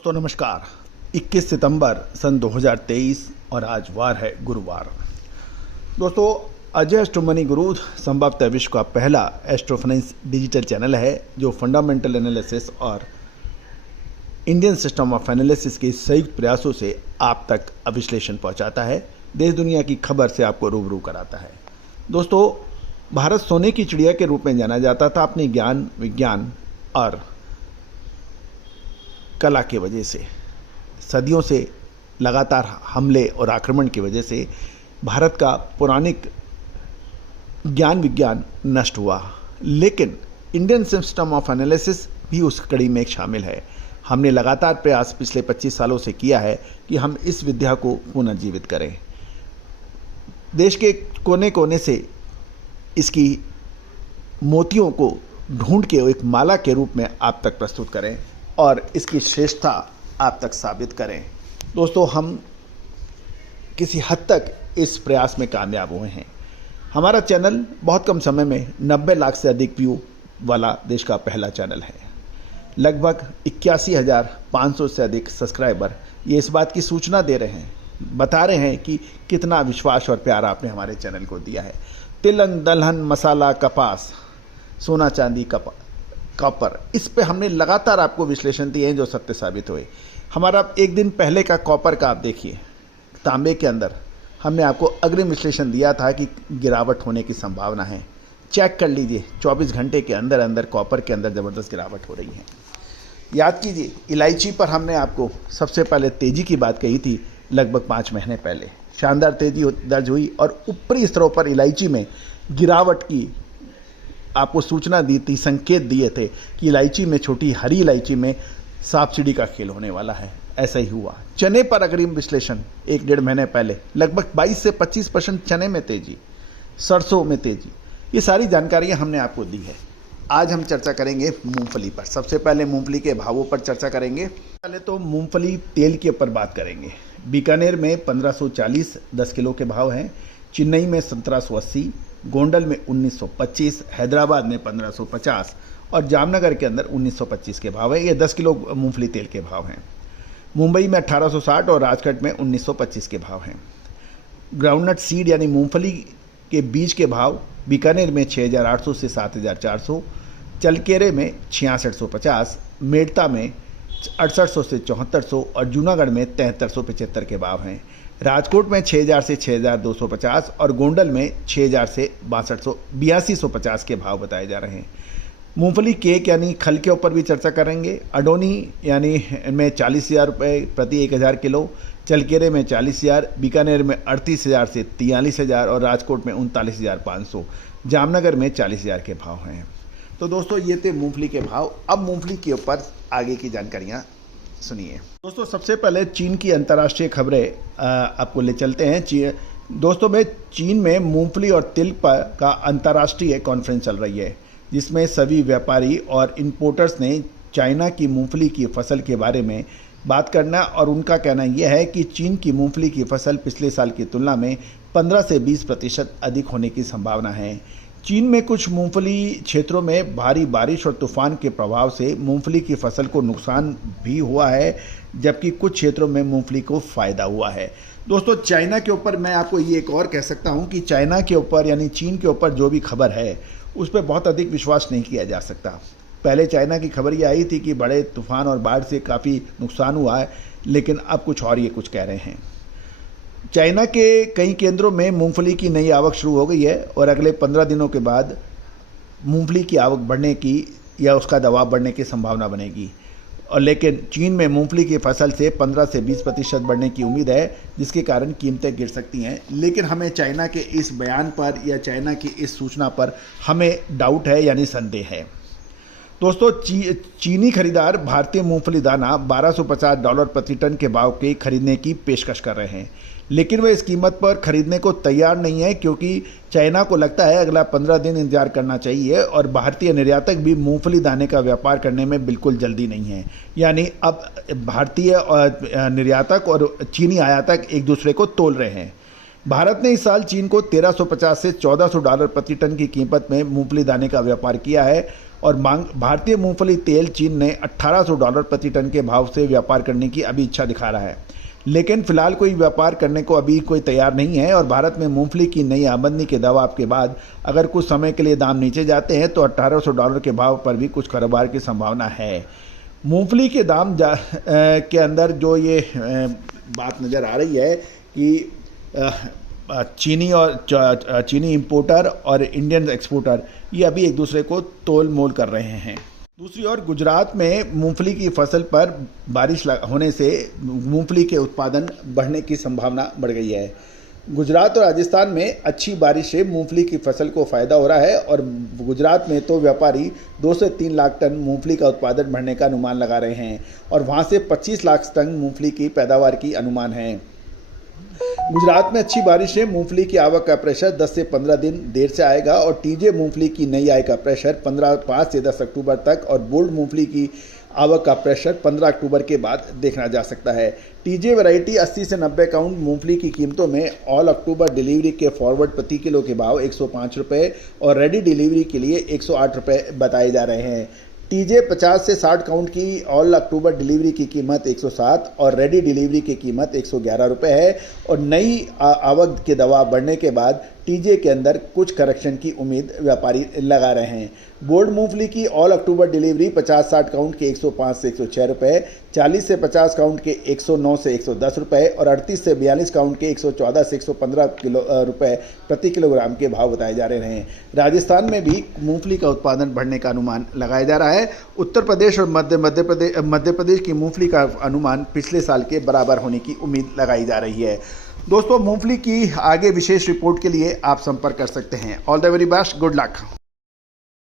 दोस्तों नमस्कार। 21 सितंबर सन 2023 और आज वार है गुरुवार। दोस्तों अजय एस्ट्रोमनी गुरु संभवतः विश्व का पहला एस्ट्रोफाइनेंस डिजिटल चैनल है जो फंडामेंटल एनालिसिस और इंडियन सिस्टम ऑफ एनालिसिस के संयुक्त प्रयासों से आप तक विश्लेषण पहुंचाता है, देश दुनिया की खबर से आपको रूबरू कराता है। दोस्तों भारत सोने की चिड़िया के रूप में जाना जाता था अपने ज्ञान, विज्ञान और कला की वजह से। सदियों से लगातार हमले और आक्रमण की वजह से भारत का पौराणिक ज्ञान विज्ञान नष्ट हुआ, लेकिन इंडियन सिस्टम ऑफ एनालिसिस भी उस कड़ी में शामिल है। हमने लगातार प्रयास पिछले 25 सालों से किया है कि हम इस विद्या को पुनर्जीवित करें, देश के कोने कोने से इसकी मोतियों को ढूंढ के एक माला के रूप में आप तक प्रस्तुत करें और इसकी श्रेष्ठता आप तक साबित करें। दोस्तों हम किसी हद तक इस प्रयास में कामयाब हुए हैं। हमारा चैनल बहुत कम समय में 90 लाख से अधिक व्यू वाला देश का पहला चैनल है। लगभग 81,500 से अधिक सब्सक्राइबर ये इस बात की सूचना दे रहे हैं, बता रहे हैं कि कितना विश्वास और प्यार आपने हमारे चैनल को दिया है। तिलहन, दलहन, मसाला, कपास, सोना, चांदी, कॉपर, इस पे हमने लगातार आपको विश्लेषण दिए हैं जो सत्य साबित हुए। हमारा एक दिन पहले का कॉपर का आप देखिए, तांबे के अंदर हमने आपको अग्रिम विश्लेषण दिया था कि गिरावट होने की संभावना है। चेक कर लीजिए, 24 घंटे के अंदर अंदर कॉपर के अंदर ज़बरदस्त गिरावट हो रही है। याद कीजिए इलायची पर हमने आपको सबसे पहले तेज़ी की बात कही थी, लगभग 5 महीने पहले शानदार तेज़ी दर्ज हुई और ऊपरी स्तरों पर इलायची में गिरावट की आपको सूचना दी थी, संकेत दिए थे कि इलायची में, छोटी हरी इलायची में सांप सीढ़ी का खेल होने वाला है। ऐसा ही हुआ। चने पर अग्रिम विश्लेषण 1-1.5 महीने पहले लगभग 22 से 25% चने में तेजी, सरसों में तेजी, ये सारी जानकारियां हमने आपको दी है। आज हम चर्चा करेंगे मूंगफली पर। सबसे पहले मूंगफली के भावों पर चर्चा करेंगे। पहले तो मूंगफली तेल के ऊपर बात करेंगे। बीकानेर में 1540 10 किलो के भाव हैं, चेन्नई में 1780, गोंडल में 1925, हैदराबाद में 1550 और जामनगर के अंदर 1925 के भाव है। ये 10 किलो मूंगफली तेल के भाव हैं। मुंबई में 1860 और राजकोट में 1925 के भाव हैं। ग्राउंडनट सीड यानी मूंगफली के बीज के भाव बीकानेर में 6,800 से 7,400, चलकेरे में 6,650, मेड़ता में 6,800 से 7,400 और जूनागढ़ में 7,375 के भाव हैं। राजकोट में 6,000 से 6,250 और गोंडल में 6,000 से 8250 के भाव बताए जा रहे हैं। मूंगफली केक यानी खल के ऊपर भी चर्चा करेंगे। अडोनी यानी में 40,000 रुपये प्रति 1,000 किलो, चलकेरे में 40,000, बीकानेर में 38,000 से 43,000 और राजकोट में 39,500, जामनगर में 40,000 के भाव हैं। तो दोस्तों ये थे मूंगफली के भाव। अब मूंगफली के ऊपर आगे की जानकारियाँ सुनिए। दोस्तों सबसे पहले चीन की अंतर्राष्ट्रीय खबरें आपको ले चलते हैं। दोस्तों में चीन में मूंगफली और तिल का अंतर्राष्ट्रीय कॉन्फ्रेंस चल रही है, जिसमें सभी व्यापारी और इंपोर्टर्स ने चाइना की मूंगफली की फसल के बारे में बात करना और उनका कहना यह है कि चीन की मूंगफली की फसल पिछले साल की तुलना में 15 से 20% अधिक होने की संभावना है। चीन में कुछ मूंगफली क्षेत्रों में भारी बारिश और तूफान के प्रभाव से मूंगफली की फसल को नुकसान भी हुआ है, जबकि कुछ क्षेत्रों में मूंगफली को फ़ायदा हुआ है। दोस्तों चाइना के ऊपर मैं आपको ये एक और कह सकता हूँ कि चाइना के ऊपर यानी चीन के ऊपर जो भी खबर है उस पर बहुत अधिक विश्वास नहीं किया जा सकता। पहले चाइना की खबर ये आई थी कि बड़े तूफान और बाढ़ से काफ़ी नुकसान हुआ है, लेकिन अब कुछ और ये कुछ कह रहे हैं। चाइना के कई केंद्रों में मूंगफली की नई आवक शुरू हो गई है और अगले 15 दिनों के बाद मूंगफली की आवक बढ़ने की या उसका दबाव बढ़ने की संभावना बनेगी। और लेकिन चीन में मूंगफली की फसल से 15 से 20% बढ़ने की उम्मीद है, जिसके कारण कीमतें गिर सकती हैं। लेकिन हमें चाइना के इस बयान पर या चाइना की इस सूचना पर हमें डाउट है यानी संदेह है। दोस्तों चीनी खरीदार भारतीय मूंगफली दाना $1250 प्रति टन के भाव के खरीदने की पेशकश कर रहे हैं, लेकिन वे इस कीमत पर खरीदने को तैयार नहीं है क्योंकि चाइना को लगता है अगला 15 दिन इंतजार करना चाहिए और भारतीय निर्यातक भी मूंगफली दाने का व्यापार करने में बिल्कुल जल्दी नहीं है। यानी अब भारतीय निर्यातक और चीनी आयातक एक दूसरे को तोल रहे हैं। भारत ने इस साल चीन को $1,350 से $1,400 प्रति टन की कीमत में मूंगफली दाने का व्यापार किया है और मांग भारतीय मूंगफली तेल चीन ने $1800 प्रति टन के भाव से व्यापार करने की अभी इच्छा दिखा रहा है, लेकिन फिलहाल कोई व्यापार करने को अभी कोई तैयार नहीं है। और भारत में मूंगफली की नई आमदनी के दबाव के बाद अगर कुछ समय के लिए दाम नीचे जाते हैं तो $1800 के भाव पर भी कुछ कारोबार की संभावना है। मूंगफली के दाम के अंदर जो ये बात नज़र आ रही है कि चीनी इंपोर्टर और इंडियन एक्सपोर्टर ये अभी एक दूसरे को तोल मोल कर रहे हैं। दूसरी ओर गुजरात में मूंगफली की फसल पर बारिश होने से मूंगफली के उत्पादन बढ़ने की संभावना बढ़ गई है। गुजरात और राजस्थान में अच्छी बारिश से मूंगफली की फसल को फ़ायदा हो रहा है और गुजरात में तो व्यापारी 2 से 3 लाख टन मूंगफली का उत्पादन बढ़ने का अनुमान लगा रहे हैं और वहां से 25 लाख टन मूंगफली की पैदावार की अनुमान है। गुजरात में अच्छी बारिश से मूंगफली की आवक का प्रेशर 10 से 15 दिन देर से आएगा और टीजे मूंगफली की नई आय का प्रेशर 5 से 10 अक्टूबर तक और बोल्ड मूंगफली की आवक का प्रेशर 15 अक्टूबर के बाद देखना जा सकता है। टीजे वैरायटी 80 से 90 काउंट मूंगफली की कीमतों में ऑल अक्टूबर डिलीवरी के फॉरवर्ड प्रति किलो के भाव 105 रुपये और रेडी डिलीवरी के लिए 108 रुपये बताए जा रहे हैं। टीजे 50 से 60 काउंट की ऑल अक्टूबर डिलीवरी की कीमत 107 और रेडी डिलीवरी की कीमत 111 रुपये है और नई आवक के दबाव बढ़ने के बाद टीजे के अंदर कुछ करेक्शन की उम्मीद व्यापारी लगा रहे हैं। बोल्ड मूंगफली की ऑल अक्टूबर डिलीवरी 50-60 काउंट के 105 से 106 रुपये, 40 से 50 काउंट के 109 से 110 रुपये और 38 से 42 काउंट के 114 से 115 रुपये प्रति किलोग्राम के भाव बताए जा रहे हैं। राजस्थान में भी मूंगफली का उत्पादन बढ़ने का अनुमान लगाया जा रहा है। उत्तर प्रदेश और मध्य प्रदेश की मूंगफली का अनुमान पिछले साल के बराबर होने की उम्मीद लगाई जा रही है। दोस्तों, मूंगफली की आगे विशेष रिपोर्ट के लिए आप संपर्क कर सकते हैं। All the very best, good luck.